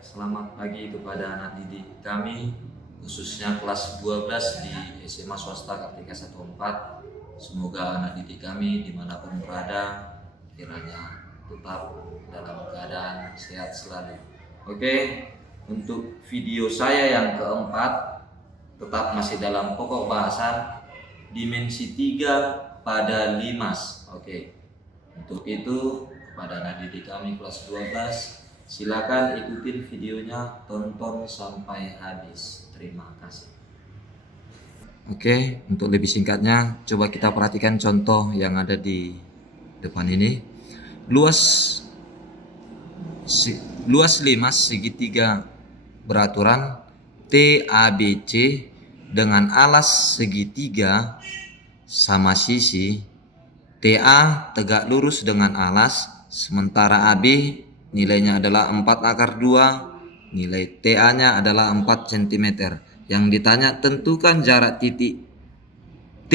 Selamat pagi kepada anak didik kami, khususnya kelas 12 di SMA Swasta Kartika 14. Semoga anak didik kami dimanapun berada, kiranya tetap dalam keadaan sehat selalu. Oke, untuk video saya yang keempat, tetap masih dalam pokok bahasan dimensi 3 pada limas. Oke, untuk itu kepada anak didik kami kelas 12, silakan ikutin videonya, tonton sampai habis. Terima kasih. Oke, untuk lebih singkatnya, coba kita perhatikan contoh yang ada di depan ini. Luas limas segitiga beraturan TABC dengan alas segitiga sama sisi. TA tegak lurus dengan alas, sementara AB nilainya adalah 4/2, nilai TA-nya adalah 4 cm. Yang ditanya tentukan jarak titik T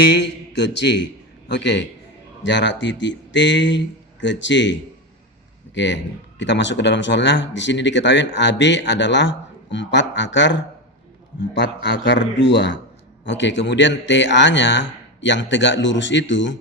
ke C. Oke, jarak titik T ke C. Oke, kita masuk ke dalam soalnya. Di sini diketahui AB adalah 4/2. Oke, kemudian TA-nya yang tegak lurus itu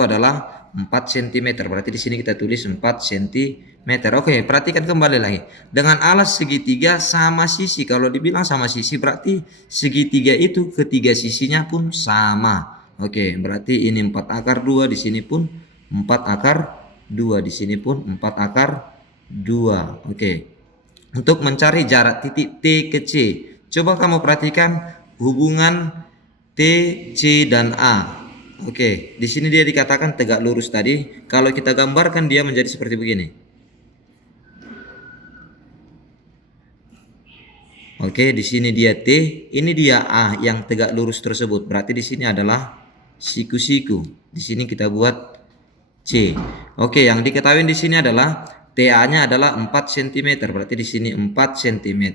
adalah 4 cm. Berarti di sini kita tulis 4 cm. Oke, perhatikan kembali lagi. Dengan alas segitiga sama sisi. Kalau dibilang sama sisi berarti segitiga itu ketiga sisinya pun sama. Oke, berarti ini 4/2, di sini pun 4/2, di sini pun 4/2. Oke. Untuk mencari jarak titik T ke C, coba kamu perhatikan hubungan T, C, dan A. Oke, di sini dia dikatakan tegak lurus tadi. Kalau kita gambarkan dia menjadi seperti begini. Oke, di sini dia T, ini dia A yang tegak lurus tersebut. Berarti di sini adalah siku-siku. Di sini kita buat C. Oke, yang diketahui di sini adalah TA-nya adalah 4 cm. Berarti di sini 4 cm.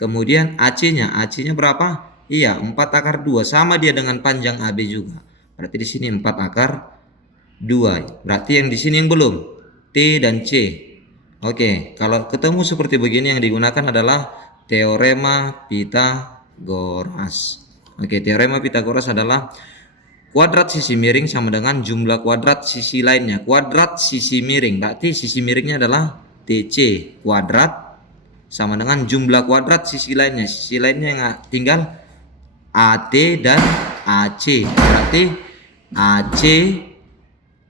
Kemudian AC-nya berapa? Iya, 4/2. Sama dia dengan panjang AB juga. Berarti di sini 4/2. Berarti yang di sini yang belum T dan C. Oke, kalau ketemu seperti begini yang digunakan adalah teorema Pythagoras. Oke, teorema Pythagoras adalah kuadrat sisi miring sama dengan jumlah kuadrat sisi lainnya. Kuadrat sisi miring, berarti sisi miringnya adalah TC kuadrat sama dengan jumlah kuadrat sisi lainnya. Sisi lainnya yang tinggal AT dan AC. Berarti AC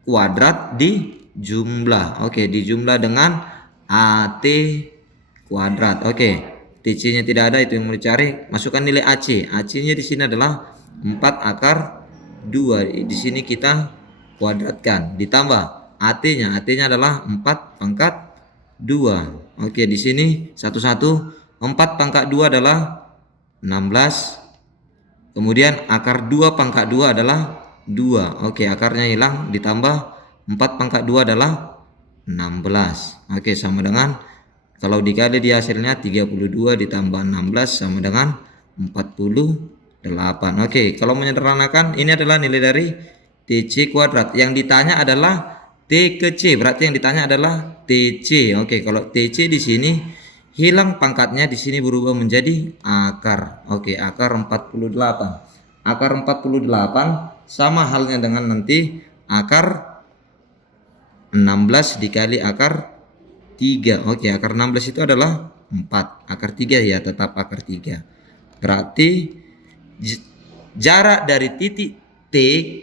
kuadrat di jumlah. Oke, dijumlah dengan AT kuadrat. Oke, TC-nya tidak ada, itu yang mau dicari. Masukkan nilai AC. AC-nya di sini adalah 4/2. Di sini kita kuadratkan. Ditambah AT-nya. AT-nya adalah 4/2. Oke, di sini 4/2 adalah 16. Kemudian akar 2/2 adalah 2. Oke, akarnya hilang, ditambah 4/2 adalah 16. Oke, sama dengan kalau dikali di hasilnya 32 ditambah 16 sama dengan 48. Oke, kalau menyederhanakan ini adalah nilai dari TC kuadrat. Yang ditanya adalah T ke C. Berarti yang ditanya adalah TC. Oke, kalau TC di sini hilang pangkatnya, di sini berubah menjadi akar. Oke, akar 48. Akar 48 sama halnya dengan nanti akar 16 dikali akar 3. Oke, akar 16 itu adalah 4. Akar 3 ya, tetap akar 3. Berarti jarak dari titik T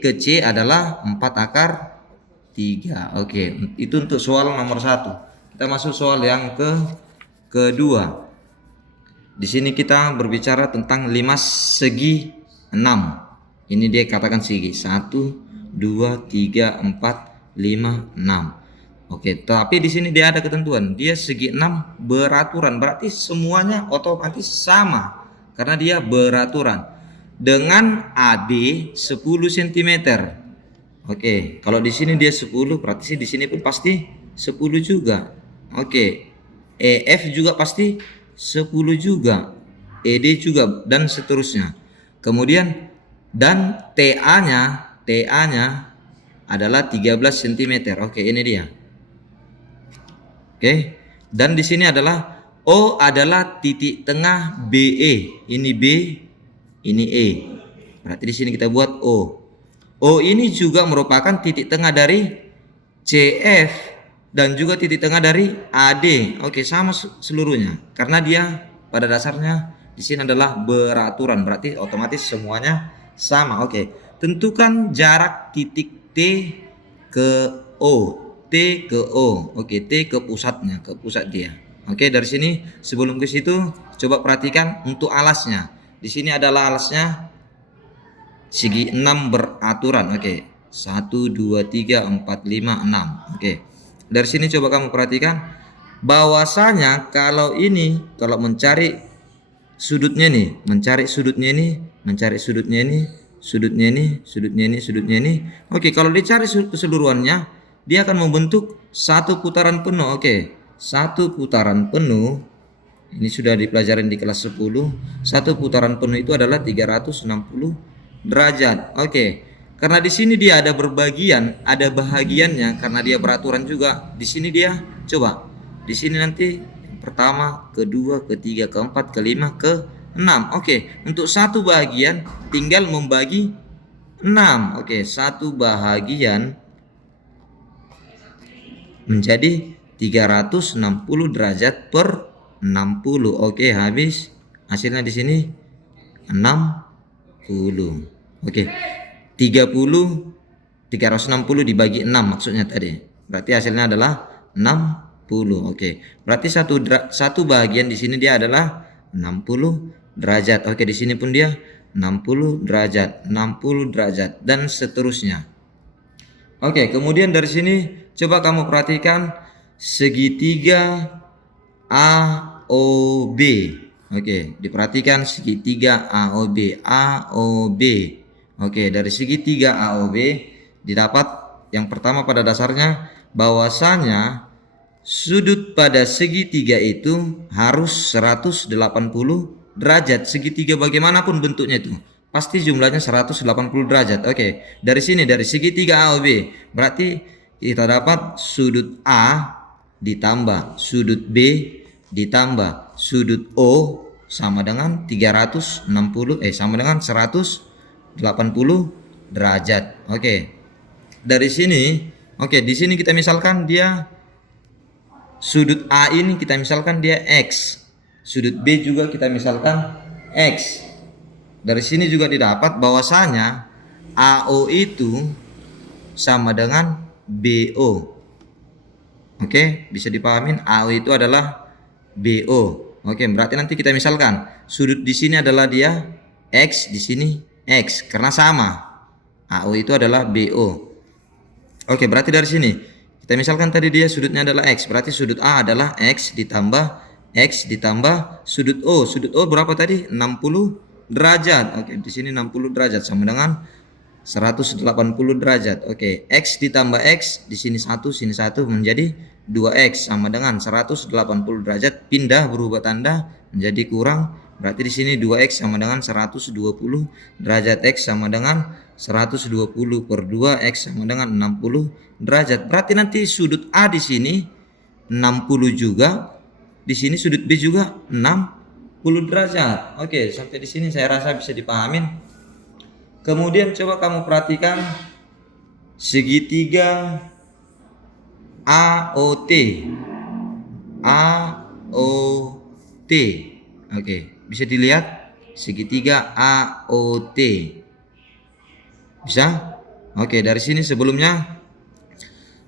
ke C adalah 4/3. Oke, itu untuk soal nomor 1. Kita masuk soal yang kedua. Di sini kita berbicara tentang limas segi 6. Ini dia katakan segi 1, 2, 3, 4, 5, 6. Oke, tapi di sini dia ada ketentuan. Dia segi 6 beraturan, berarti semuanya otomatis sama karena dia beraturan. Dengan AB 10 cm. Oke, kalau di sini dia 10, berarti di sini pun pasti 10 juga. Oke. EF juga pasti 10 juga, ED juga, dan seterusnya. Kemudian dan TA-nya adalah 13 cm. Oke, ini dia. Oke. Dan di sini adalah O adalah titik tengah BE. Ini B, ini E. Berarti di sini kita buat O. O ini juga merupakan titik tengah dari CF dan juga titik tengah dari AD. Oke, sama seluruhnya. Karena dia pada dasarnya di sini adalah beraturan, berarti otomatis semuanya sama. Oke, tentukan jarak titik T ke O. T ke O. Oke, T ke pusatnya, ke pusat dia. Oke, dari sini sebelum ke situ coba perhatikan untuk alasnya. Di sini adalah alasnya segi 6 beraturan. Oke. 1 2 3 4 5 6. Oke. Dari sini coba kamu perhatikan bahwasanya kalau mencari sudutnya nih, mencari sudutnya ini, mencari sudutnya ini, sudutnya ini, sudutnya ini, sudutnya ini. Oke, kalau dicari keseluruhannya, dia akan membentuk satu putaran penuh. Oke, satu putaran penuh. Ini sudah dipelajarin di kelas 10. Satu putaran penuh itu adalah 360 derajat. Oke. Karena di sini dia ada berbagian, ada bahagiannya karena dia beraturan juga. Di sini dia coba. Di sini nanti pertama, kedua, ketiga, keempat, kelima, keenam. Oke, untuk satu bahagian tinggal membagi 6. Oke, satu bahagian menjadi 360 derajat per 60. Oke, habis. Hasilnya di sini 60. Oke. 360 dibagi 6 maksudnya tadi. Berarti hasilnya adalah 60. Oke. Berarti satu bahagian di sini dia adalah 60 derajat. Oke, di sini pun dia 60 derajat, 60 derajat dan seterusnya. Oke, kemudian dari sini coba kamu perhatikan segitiga AOB. Oke, diperhatikan segitiga AOB. AOB. Oke, dari segitiga AOB didapat yang pertama pada dasarnya bahwasanya sudut pada segitiga itu harus 180 derajat. Segitiga bagaimanapun bentuknya itu pasti jumlahnya 180 derajat. Oke, dari sini dari segitiga AOB berarti kita dapat sudut A ditambah sudut B ditambah sudut O sama dengan 360 sama dengan 180 derajat. Oke. Dari sini, oke, di sini kita misalkan dia sudut A ini kita misalkan dia X. Sudut B juga kita misalkan X. Dari sini juga didapat bahwasanya AO itu sama dengan BO. Oke, bisa dipahamin AO itu adalah BO. Oke, berarti nanti kita misalkan sudut di sini adalah dia X, di sini X karena sama. AO itu adalah BO. Oke, berarti dari sini kita misalkan tadi dia sudutnya adalah X, berarti sudut A adalah X ditambah sudut O. Sudut O berapa tadi? 60 derajat. Oke, di sini 60 derajat sama dengan 180 derajat. Oke, X ditambah X, di sini 1 menjadi 2X sama dengan 180 derajat, pindah berubah tanda menjadi kurang. Berarti di sini 2X sama dengan 120 derajat, X sama dengan 120 per 2, X sama dengan 60 derajat. Berarti nanti sudut A di sini 60 juga, di sini sudut B juga 60 derajat. Oke, sampai di sini saya rasa bisa dipahamin. Kemudian coba kamu perhatikan segitiga AOT. AOT. Oke, bisa dilihat segitiga AOT. Bisa? Oke, dari sini sebelumnya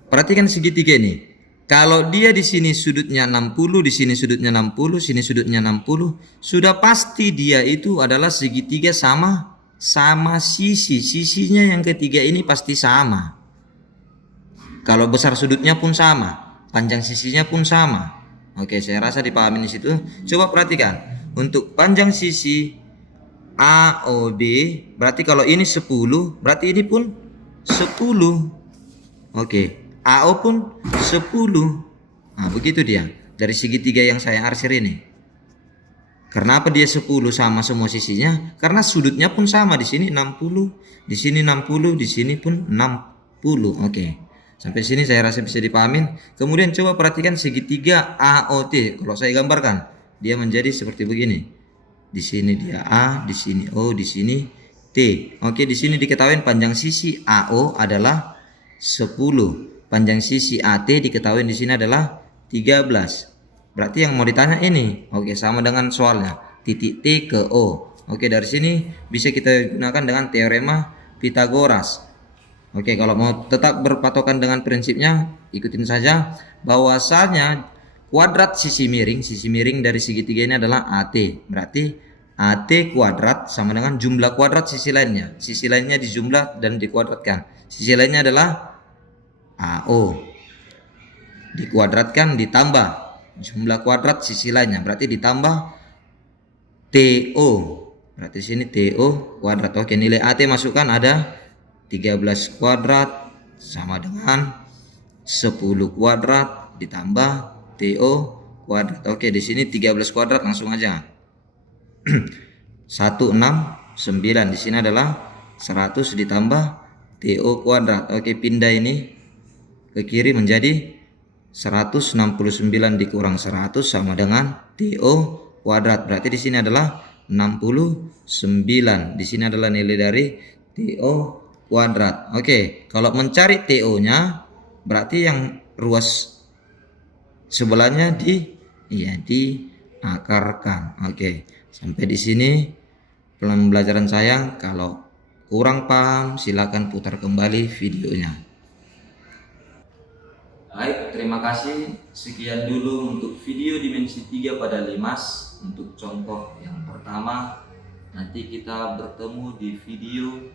perhatikan segitiga ini. Kalau dia di sini sudutnya 60, di sini sudutnya 60, sini sudutnya 60, sudah pasti dia itu adalah segitiga sama sisinya yang ketiga ini pasti sama. Kalau besar sudutnya pun sama, panjang sisinya pun sama. Oke, saya rasa dipahami di situ. Coba perhatikan untuk panjang sisi AOB, berarti kalau ini 10, berarti ini pun 10. Oke, AO pun 10. Nah, begitu dia dari segitiga yang saya arsir ini. Kenapa dia 10 sama semua sisinya? Karena sudutnya pun sama, di sini 60, di sini 60, di sini pun 60. Oke. Sampai sini saya rasa bisa dipahamin. Kemudian coba perhatikan segitiga AOT. Kalau saya gambarkan, dia menjadi seperti begini. Di sini dia A, di sini O, di sini T. Oke, di sini diketahui panjang sisi AO adalah 10. Panjang sisi AT diketahui di sini adalah 13. Berarti yang mau ditanya ini. Oke, sama dengan soalnya. Titik T ke O. Oke, dari sini bisa kita gunakan dengan teorema Pythagoras. Oke, kalau mau tetap berpatokan dengan prinsipnya, ikutin saja bahwasanya kuadrat sisi miring dari segitiga ini adalah AT. Berarti AT kuadrat sama dengan jumlah kuadrat sisi lainnya. Sisi lainnya dijumlah dan dikuadratkan. Sisi lainnya adalah AO. Dikuadratkan ditambah jumlah kuadrat sisi lainnya. Berarti ditambah TO. Berarti sini TO kuadrat. Oke, nilai AT masukkan ada 13 kuadrat sama dengan 10 kuadrat ditambah TO kuadrat. Oke, di sini 13 kuadrat langsung aja. 169 di sini adalah 100 ditambah TO kuadrat. Oke, pindah ini ke kiri menjadi 169 dikurang 100 sama dengan TO kuadrat. Berarti di sini adalah 69. Di sini adalah nilai dari TO kuadrat. Oke, kalau mencari TO-nya berarti yang ruas sebelahnya diakarkan. Oke, sampai di sini pembelajaran saya. Kalau kurang paham silakan putar kembali videonya. Baik, terima kasih. Sekian dulu untuk video dimensi 3 pada limas. Untuk contoh yang pertama, nanti kita bertemu di video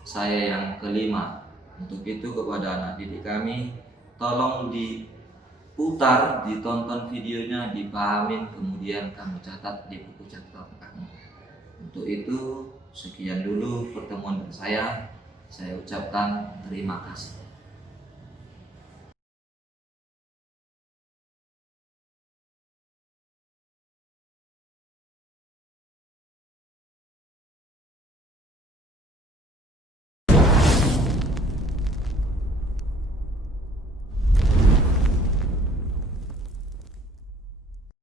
saya yang kelima. Untuk itu kepada anak didik kami, tolong diputar, ditonton videonya, dipahamin, kemudian kamu catat di buku catatan kamu. Untuk itu sekian dulu pertemuan dari saya ucapkan terima kasih.